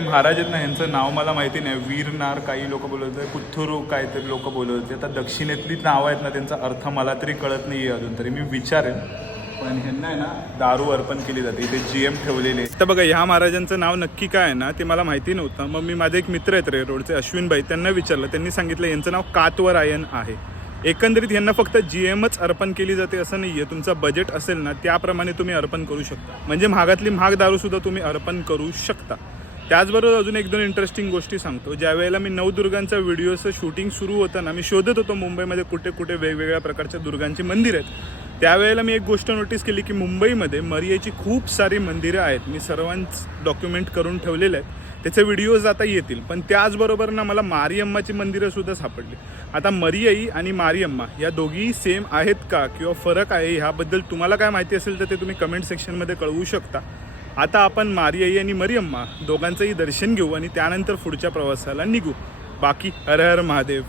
महाराज आहेत ना, ह्यांचं नाव मला माहिती नाही. वीरनार काही लोक बोलत होते, पुथुरू काहीतरी लोक बोलत होते. आता दक्षिणेतली नावं आहेत ना, त्यांचा अर्थ मला तरी कळत नाही आहे अजून तरी. मी विचारेन. पण ह्यांना आहे ना दारू अर्पण केली जाते. इथे GM ठेवलेले. तर बघा ह्या महाराजांचं नाव नक्की काय आहे ना ते मला माहिती नव्हतं. मग मी माझे एक मित्र आहेत रे रोडचे अश्विनभाई, त्यांना विचारलं. त्यांनी सांगितलं यांचं नाव कातवरायन आहे. एकंदरीत यांना फक्त GMच अर्पण केली जाते असं नाही आहे. तुमचा बजेट असेल ना त्याप्रमाणे तुम्ही अर्पण करू शकता. म्हणजे महागातली महाग दारूसुद्धा तुम्ही अर्पण करू शकता. त्याचबरोबर अजून एक दोन इंटरेस्टिंग गोष्टी सांगतो. ज्या वेळेला मी नवदुर्गांचा व्हिडिओचं शूटिंग सुरू होतं ना, मी शोधत होतो मुंबईमध्ये कुठे कुठे वेगवेगळ्या प्रकारच्या दुर्गांची मंदिर आहेत. त्यावेळेला मी एक गोष्ट नोटीस केली की मुंबईमध्ये मरियाची खूप सारी मंदिरं आहेत. मी सर्वांच डॉक्युमेंट करून ठेवलेले आहेत. त्याचे व्हिडिओज आता येतील. पण त्याचबरोबर ना मला मारियम्माची मंदिरंसुद्धा सापडली. आता मरियाई आणि मारियम्मा या दोघी सेम आहेत का किंवा फरक आहे ह्याबद्दल तुम्हाला काय माहिती असेल तर ते तुम्ही कमेंट सेक्शनमध्ये कळवू शकता. आता आपण मारियाई आणि मरियम्मा दोघांचंही दर्शन घेऊ आणि त्यानंतर पुढच्या प्रवासाला निघू. बाकी हर हर महादेव.